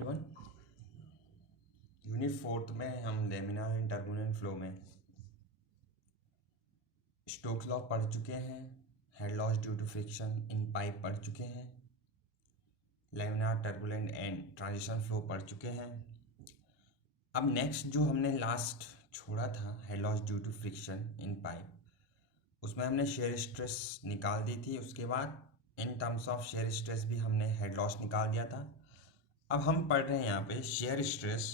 Everyone. Unit 4 में हम laminar and turbulent flow में स्टोक्स लॉ पढ़ चुके हैं, head loss due to friction in pipe पढ़ चुके हैं, laminar turbulent and transition flow पढ़ चुके हैं। अब नेक्स्ट जो हमने लास्ट छोड़ा था head loss due to friction in pipe, उसमें हमने शेयर स्ट्रेस निकाल दी थी। उसके बाद in terms of shear stress भी हमने हेड लॉस निकाल दिया था। अब हम पढ़ रहे हैं यहाँ पे shear stress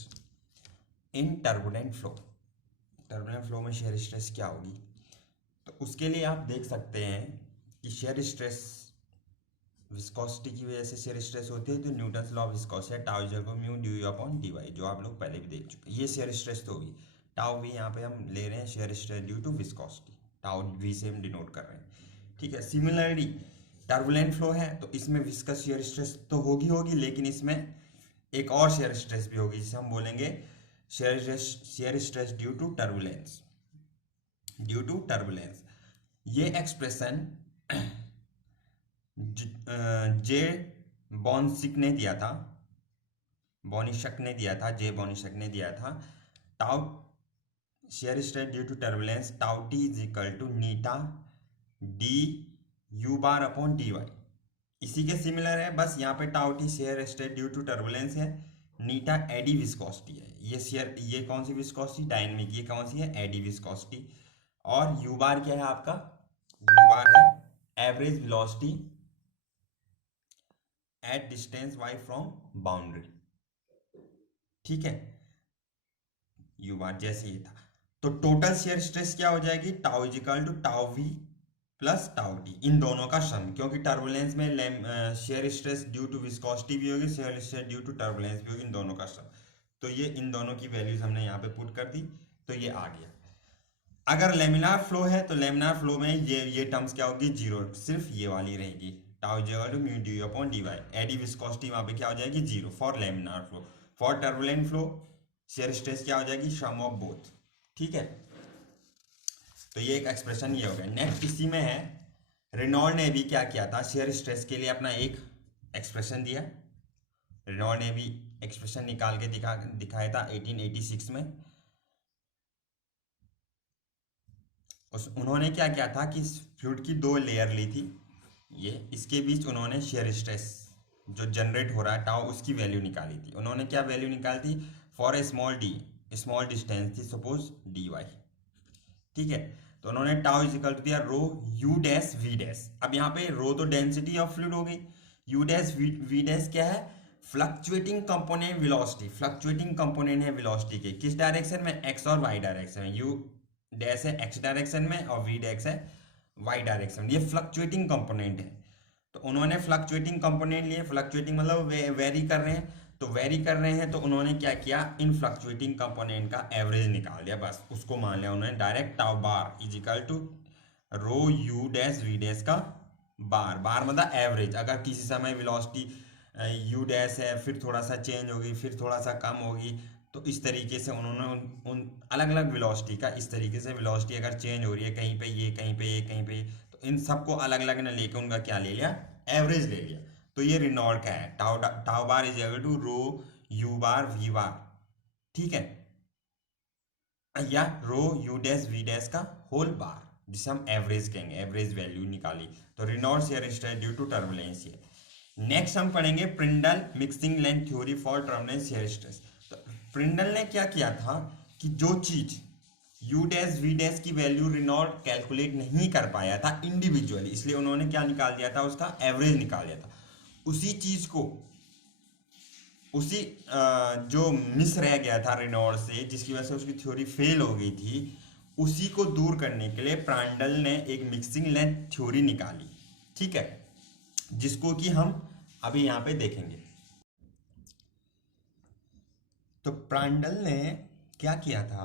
in turbulent flow. Turbulent flow में शेयर स्ट्रेस क्या होगी, तो उसके लिए आप देख सकते हैं कि शेयर स्ट्रेस विस्कोसिटी की वजह से शेयर स्ट्रेस होती है, तो न्यूटन्स लॉ ऑफ विस्कोसिटी है tau equal to mu D upon D Y, जो आप लोग पहले भी देख चुके हैं। ये शेयर स्ट्रेस तो होगी, टाउ भी यहाँ पे हम ले रहे हैं shear stress due to viscosity, tau V से हम डिनोट कर रहे हैं। ठीक है, सिमिलरली टर्बुलेंट फ्लो है तो इसमें विस्कस शेयर स्ट्रेस तो होगी, लेकिन इसमें एक और शेयर स्ट्रेस भी होगी जिसे हम बोलेंगे shear stress due to turbulence. ये एक्सप्रेशन जे बॉनिशक ने दिया था। Tau shear stress due to turbulence tau T is equal to eta D U bar upon D Y. इसी के सिमिलर है, बस यहाँ पे tau T shear stress due to turbulence है, नीटा एडी विस्कोसिटी है। ये कौन सी विस्कोसिटी, डायनेमिक, ये कौन सी है, एडी विस्कोसिटी। और यू बार क्या है आपका, यू बार है average velocity at distance y from boundary. ठीक है, यू बार जैसे ये था। तो टोटल शेयर स्ट्रेस क्या हो जाएगी, tau is equal to tau V plus tau T, इन दोनों का सम, क्योंकि टर्बुलेंस में shear stress due to viscosity भी होगी, shear stress due to turbulence भी होगी, इन दोनों का सम। तो ये इन दोनों की वैल्यूज हमने यहाँ पे पुट कर दी, तो ये आ गया। अगर लेमिनार फ्लो है तो लेमिनार फ्लो में ये टर्म्स क्या होगी, जीरो, सिर्फ ये वाली रहेगी, tau equal to mu D upon D Y, eddy viscosity वहां पे क्या हो जाएगी, zero for laminar flow. For turbulent flow shear stress क्या हो जाएगी, सम ऑफ बोथ। ठीक है, तो ये एक एक्सप्रेशन ये हो गया। नेक्स्ट इसी में है, रेनॉल्ड ने भी क्या किया था, शेयर स्ट्रेस के लिए अपना एक एक्सप्रेशन दिया। रेनॉल्ड ने भी एक्सप्रेशन निकाल के दिखाया था 1886 में। उन्होंने क्या किया था कि फ्लूइड की दो लेयर ली थी, ये इसके बीच उन्होंने शेयर स्ट्रेस जो जनरेट हो रहा है टाउ, उसकी वैल्यू निकाली थी। उन्होंने क्या वैल्यू निकाली थी, फॉर ए स्मॉल डिस्टेंस थी, सपोज डी वाई। ठीक है, तो उन्होंने टाउ इज इक्वल टू दिया रो यू डैश वी डैश। अब यहाँ पे रो तो डेंसिटी ऑफ फ्लूइड हो गई, यू डैश वी डैश क्या है, fluctuating component velocity. Fluctuating component है वेलोसिटी के, किस डायरेक्शन में, एक्स और वाई डायरेक्शन में। यू डैश है एक्स डायरेक्शन में और वी डैश है वाई डायरेक्शन में। ये फ्लक्चुएटिंग कंपोनेंट है, तो उन्होंने फ्लक्चुएटिंग कंपोनेंट लिए। फ्लक्चुएटिंग मतलब वेरी कर रहे हैं, तो वेरी कर रहे हैं तो उन्होंने क्या किया, इन फ्लक्चुएटिंग कंपोनेंट का एवरेज निकाल दिया, बस उसको मान लिया उन्होंने direct. Tau bar is equal to rho U dash we dash का बार मतलब एवरेज। अगर किसी समय वेलोसिटी यू डैश है, फिर थोड़ा सा चेंज होगी, फिर थोड़ा सा कम होगी, तो इस तरीके से उन्होंने उन अलग अलग वेलोसिटी का, इस तरीके से वेलोसिटी अगर चेंज हो रही है, कहीं पे ये, कहीं पे ये, कहीं पे, तो इन सबको अलग अलग ने लेके उनका क्या ले लिया, एवरेज ले लिया। तो ये रेनॉल्ड का है, tau bar is equal to rho U bar V bar. ठीक है, या rho U dash we dash का होल बार, जिसे हम एवरेज कहेंगे, एवरेज वैल्यू निकाली। तो Reynold shear stress due to turbulence है। नेक्स्ट हम पढ़ेंगे Prandtl mixing length theory for turbulence shear stress. तो प्रिंडल ने क्या किया था कि जो चीज यू डैश वी डैश की वैल्यू रेनॉल्ड कैलकुलेट नहीं कर पाया था इंडिविजुअली, इसलिए उन्होंने क्या निकाल दिया था, उसका एवरेज निकाल दिया था। उसी चीज को, उसी जो मिस रह गया था रेनॉल्ड से, जिसकी वजह से उसकी थ्योरी फेल हो गई थी, उसी को दूर करने के लिए प्रांडल ने एक मिक्सिंग लेंथ थ्योरी निकाली। ठीक है, जिसको कि हम अभी यहाँ पे देखेंगे। तो प्रांडल ने क्या किया था,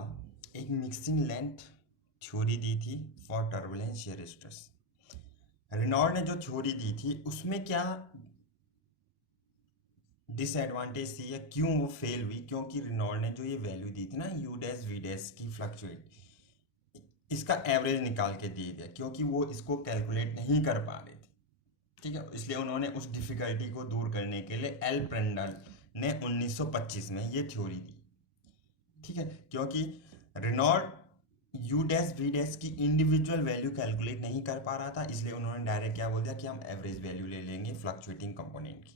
एक मिक्सिंग लेंथ थ्योरी दी थी for turbulence shear stress. Reynold ने जो थ्योरी दी थी उसमें क्या डिसएडवांटेज थी या क्यों वो फेल हुई, क्योंकि रेनॉल्ड ने जो ये वैल्यू दी थी ना, यू डैश वी डैश की फ्लक्चुएट, इसका एवरेज निकाल के दे दिया, क्योंकि वो इसको कैलकुलेट नहीं कर पा रहे थे। ठीक है, इसलिए उन्होंने उस डिफिकल्टी को दूर करने के लिए एल प्रेंडल ने 1925 में ये थ्योरी दी। ठीक है, क्योंकि Reynold U dash we dash की इंडिविजुअल वैल्यू कैलकुलेट नहीं कर पा रहा था, इसलिए उन्होंने डायरेक्ट क्या बोल दिया कि हम एवरेज वैल्यू ले लेंगे फ्लक्चुएटिंग कंपोनेंट की।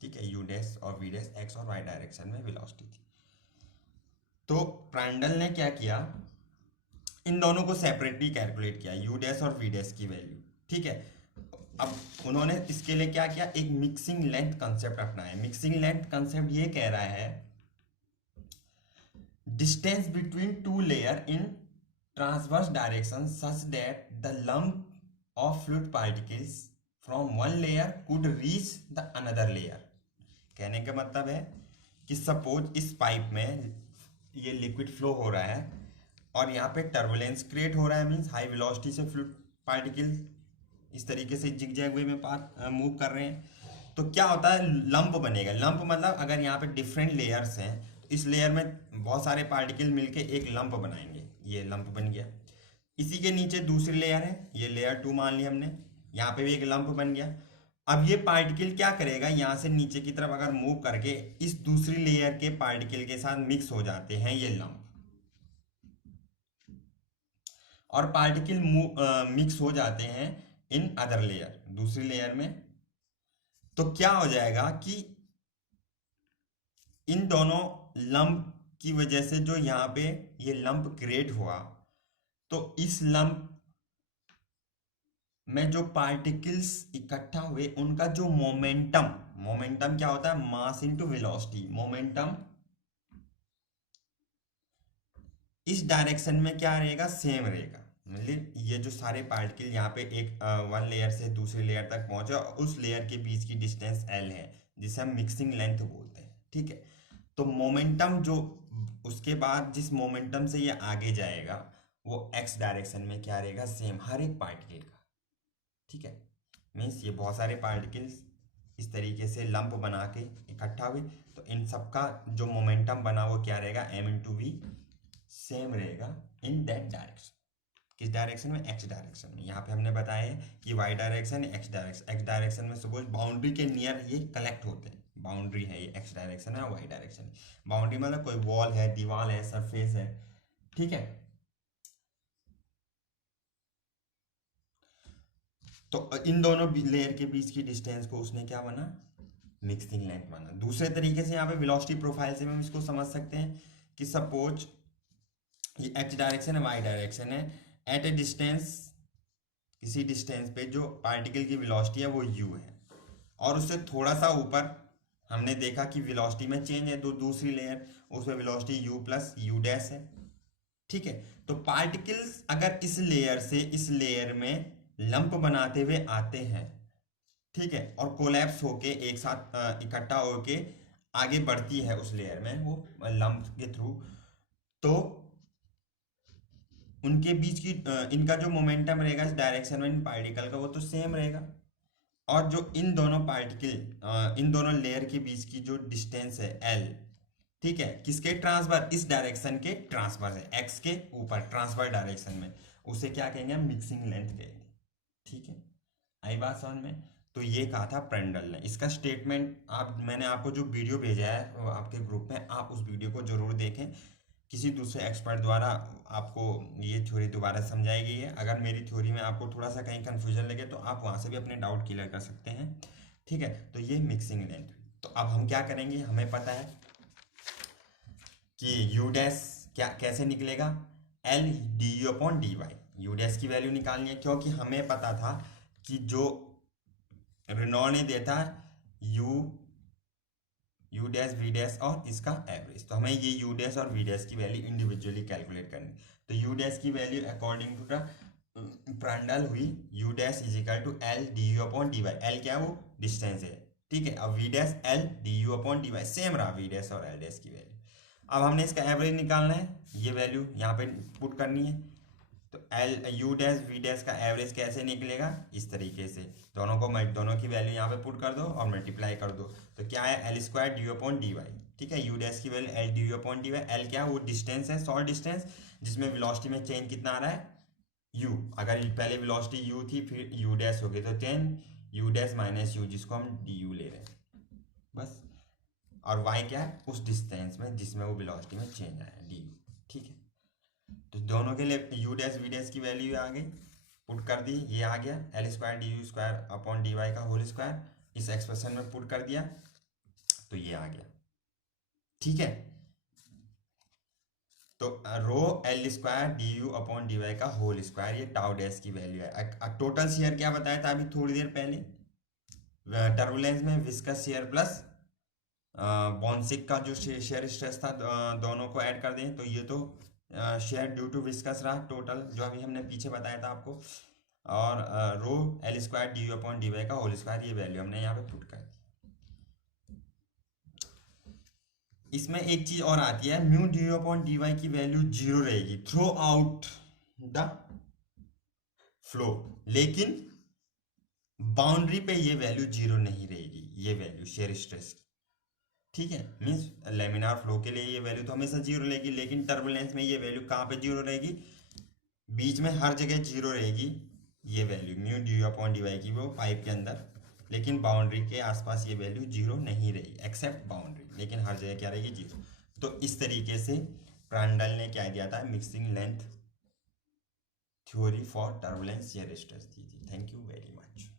ठीक है, यू डैश और वी डैश एक्स और वाई डायरेक्शन में वेलोसिटी थी। तो प्रांडल ने क्या किया, इन दोनों को सेपरेटली कैलकुलेट किया, यू डैश और वी डैश की वैल्यू। ठीक है, अब उन्होंने इसके लिए क्या किया, एक मिक्सिंग लेंथ कंसेप्ट अपनाया। मिक्सिंग लेंथ कंसेप्ट ये कह रहा है distance between two layer in transverse direction such that the lump of fluid particles from one layer could reach the another layer. कहने का मतलब है कि सपोज इस पाइप में ये लिक्विड फ्लो हो रहा है और यहाँ पे टर्बुलेंस क्रिएट हो रहा है, मीन्स हाई वेलोसिटी से फ्लूइड पार्टिकल इस तरीके से जिगजैग वे में मूव कर रहे हैं। तो क्या होता है, लंप बनेगा। लंप मतलब अगर यहाँ पे डिफरेंट लेयर्स हैं तो इस लेयर में बहुत सारे पार्टिकल मिलके एक लंप बनाएंगे, ये लंप बन गया। इसी के नीचे दूसरी लेयर है, ये लेयर 2 मान ली हमने, यहाँ पे भी एक लंप बन गया। अब ये पार्टिकल क्या करेगा, यहाँ से नीचे की तरफ अगर मूव करके इस दूसरी लेयर के पार्टिकल के साथ मिक्स हो जाते हैं ये लंप, और पार्टिकल मिक्स हो जाते हैं इन अदर लेयर, दूसरी लेयर में। तो क्या हो जाएगा कि इन दोनों लंप की वजह से जो यहाँ पे ये लंप क्रिएट हुआ, तो इस लंप में जो पार्टिकल्स इकट्ठा हुए उनका जो मोमेंटम, मोमेंटम क्या होता है, मास इनटू वेलोसिटी, मोमेंटम इस डायरेक्शन में क्या रहेगा, सेम रहेगा। मतलब ये जो सारे पार्टिकल यहाँ पे एक वन लेयर से दूसरी लेयर तक पहुंचे और उस लेयर के बीच की डिस्टेंस एल है, जिसे हम मिक्सिंग लेंथ बोलते हैं। ठीक है, तो मोमेंटम जो उसके बाद जिस मोमेंटम से ये आगे जाएगा वो एक्स डायरेक्शन में क्या रहेगा, सेम हर एक पार्टिकल का। ठीक है, मीन्स ये बहुत सारे पार्टिकल्स इस तरीके से लंप बना के इकट्ठा हुए, तो इन सबका जो मोमेंटम बना वो क्या रहेगा, एम इंटू वी, सेम रहेगा इन दैट डायरेक्शन। किस डायरेक्शन में, एक्स डायरेक्शन में। यहाँ पे हमने बताया है कि y direction, x direction. X direction में सपोज बाउंड्री के नियर ये कलेक्ट होते हैं, बाउंड्री है ये, एक्स डायरेक्शन है, वाई डायरेक्शन। बाउंड्री मतलब कोई वॉल है, दीवार है, सरफेस है। ठीक है, तो इन दोनों लेयर के बीच की डिस्टेंस को उसने क्या बना, मिक्सिंग लेंथ माना। दूसरे तरीके से यहाँ पे वेलोसिटी प्रोफाइल से हम इसको समझ सकते हैं कि सपोज ये एक्स डायरेक्शन है, वाई डायरेक्शन है, एट ए डिस्टेंस, किसी डिस्टेंस पे जो पार्टिकल की वेलोसिटी है वो u है, और उससे थोड़ा सा ऊपर हमने देखा कि वेलोसिटी में चेंज है, दूसरी लेयर उसमें velocity u plus you dash है। ठीक है, तो पार्टिकल्स अगर इस लेयर से इस लेयर में लंप बनाते हुए आते हैं, ठीक है, और कोलैप्स होके एक साथ इकट्ठा होके आगे बढ़ती है उस लेयर में वो लंप के थ्रू, तो उनके बीच की इनका जो मोमेंटम रहेगा इस डायरेक्शन में इन पार्टिकल का वो तो सेम रहेगा। और जो इन दोनों पार्टिकल इन दोनों लेयर के बीच की जो डिस्टेंस है एल, ठीक है, किसके ट्रांसफर, इस डायरेक्शन के ट्रांसफर है, एक्स के ऊपर ट्रांसफर डायरेक्शन में, उसे क्या कहेंगे हम, मिक्सिंग लेंथ कहेंगे। ठीक है, आई बात समझ में। तो ये कहा था प्रांडल ने। इसका स्टेटमेंट मैंने आपको जो वीडियो भेजा है आपके ग्रुप में, आप उस वीडियो को जरूर देखें। किसी दूसरे एक्सपर्ट द्वारा आपको ये थ्योरी दोबारा समझाई गई है। अगर मेरी थ्योरी में आपको थोड़ा सा कहीं कन्फ्यूजन लगे तो आप वहाँ से भी अपने डाउट क्लियर कर सकते हैं। ठीक है, तो ये मिक्सिंग लेंथ। तो अब हम क्या करेंगे, हमें पता है कि यू डैश क्या कैसे निकलेगा, l D you upon D y. U dash की वैल्यू निकालनी है क्योंकि हमें पता था कि जो रेनॉल्ड ने दिया था यू डैश वी डैश और इसका एवरेज, तो हमें ये यू डैश और वी डैश की वैल्यू इंडिविजुअली कैलकुलेट करनी। तो यू डैश की value according to the Prandtl हुई U dash is equal to L D you upon D Y. L क्या है, वो डिस्टेंस है। ठीक है, अब V dash L D you upon D Y same रहा वी डैश और एल डैश की वैल्यू। अब हमने इसका एवरेज निकालना है, ये वैल्यू यहाँ पे पुट करनी है। तो l u dash we dash का एवरेज कैसे निकलेगा, इस तरीके से दोनों की वैल्यू यहाँ पे पुट कर दो और मल्टीप्लाई कर दो। तो क्या है, l square d you upon D y. ठीक है, यू डैश की value l D you upon D Y. L क्या है, वो डिस्टेंस है, शॉर्ट डिस्टेंस, जिसमें वेलोसिटी में चेंज कितना आ रहा है, u। अगर पहले वेलोसिटी u थी फिर u डैश हो गई तो 10 u डैश माइनस u, जिसको हम du ले रहे हैं बस। और वाई क्या है, उस डिस्टेंस में जिसमें वो वेलोसिटी में चेंज आया डी यू। ठीक है, तो दोनों के लिए यू डैश वी डैश की वैल्यू आ गई, पुट कर दी, ये आ गया l square d u square upon D y का होल स्क्वायर, इस एक्सप्रेशन में पुट कर दिया तो ये आ गया। ठीक है, तो rho l square d you upon D y का होल स्क्वायर, ये टाउ डैश की वैल्यू है। टोटल शेयर क्या बताया था अभी थोड़ी देर पहले, टर्बुलेंस में विस्कस शेयर प्लस बॉन्सिक का जो शेयर स्ट्रेस था, दोनों को ऐड कर दें तो ये तो शेयर ड्यू टू विस्कस रहा टोटल, जो अभी हमने पीछे बताया था आपको, और rho l square d you upon D y का होल स्क्वायर, ये वैल्यू हमने यहाँ पे पुट कर दी। इसमें एक चीज और आती है, mu d you upon D y की वैल्यू जीरो रहेगी थ्रू आउट द फ्लो, लेकिन बाउंड्री पे ये वैल्यू जीरो नहीं रहेगी, ये वैल्यू शेयर स्ट्रेस की। ठीक है, मीन्स लेमिनार फ्लो के लिए ये वैल्यू तो हमेशा जीरो रहेगी, लेकिन टर्बुलेंस में ये वैल्यू कहाँ पे जीरो रहेगी, बीच में हर जगह जीरो रहेगी ये value mu D upon D y की, वो पाइप के अंदर, लेकिन बाउंड्री के आसपास ये वैल्यू जीरो नहीं रहेगी एक्सेप्ट बाउंड्री, लेकिन हर जगह क्या रहेगी, जीरो। तो इस तरीके से प्रांडल ने क्या दिया था, mixing length theory for turbulence shear stress दी थी। Thank you very much.